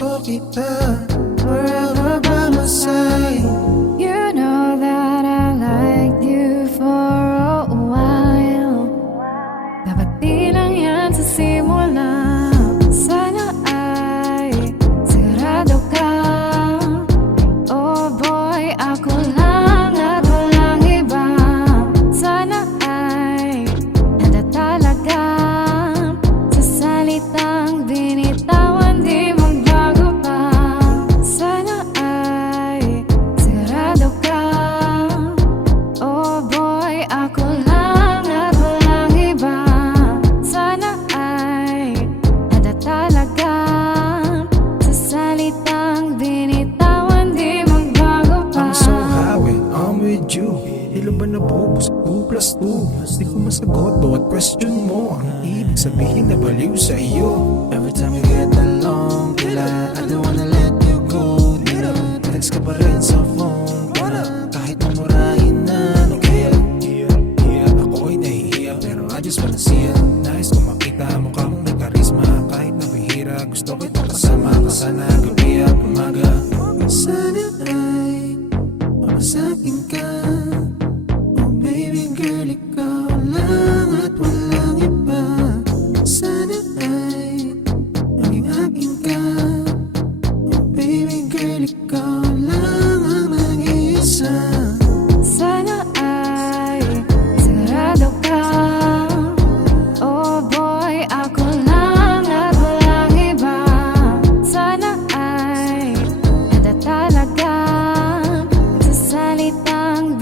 gusto kita forever by my side. You know that I liked you for a while. Dapat di lang yan sa simula. Sana ay sigurado ka. Oh boy, ako lang at walang iba. Sana ay handa talaga. Sa salitang binitawan, di magbago pa. Sana ay sigurado ka. Oh boy, ako lang at walang iba. Sana ay handa talaga. Sa salitang binitawan, di magbago pa. I'm so high when I'm with you. Hilo ba nabubos 2+2? Di ko masagot bawat question mo. Ang ibig sabihin na baliw sa iyo. Every time we get along, tila I don't wanna let you go. Tila text ka pa rin sa phone. Tila kahit mamurahin na ano kaya. Ako'y nahihiya pero I just wanna see it. Nais ko makita mukha mong may karisma. Kahit na bihira gusto ko itong kasama ka sana gabi at umaga. Sana ay mamasagin ka. Oh baby girl, ikaw lang at walang iba. Sana ay maging akin ka. Oh baby girl, ikaw lang ang nag-iisa. Sana ay sigurado ka. Oh boy, ako lang at walang iba. Sana ay handa talaga. Sa salitang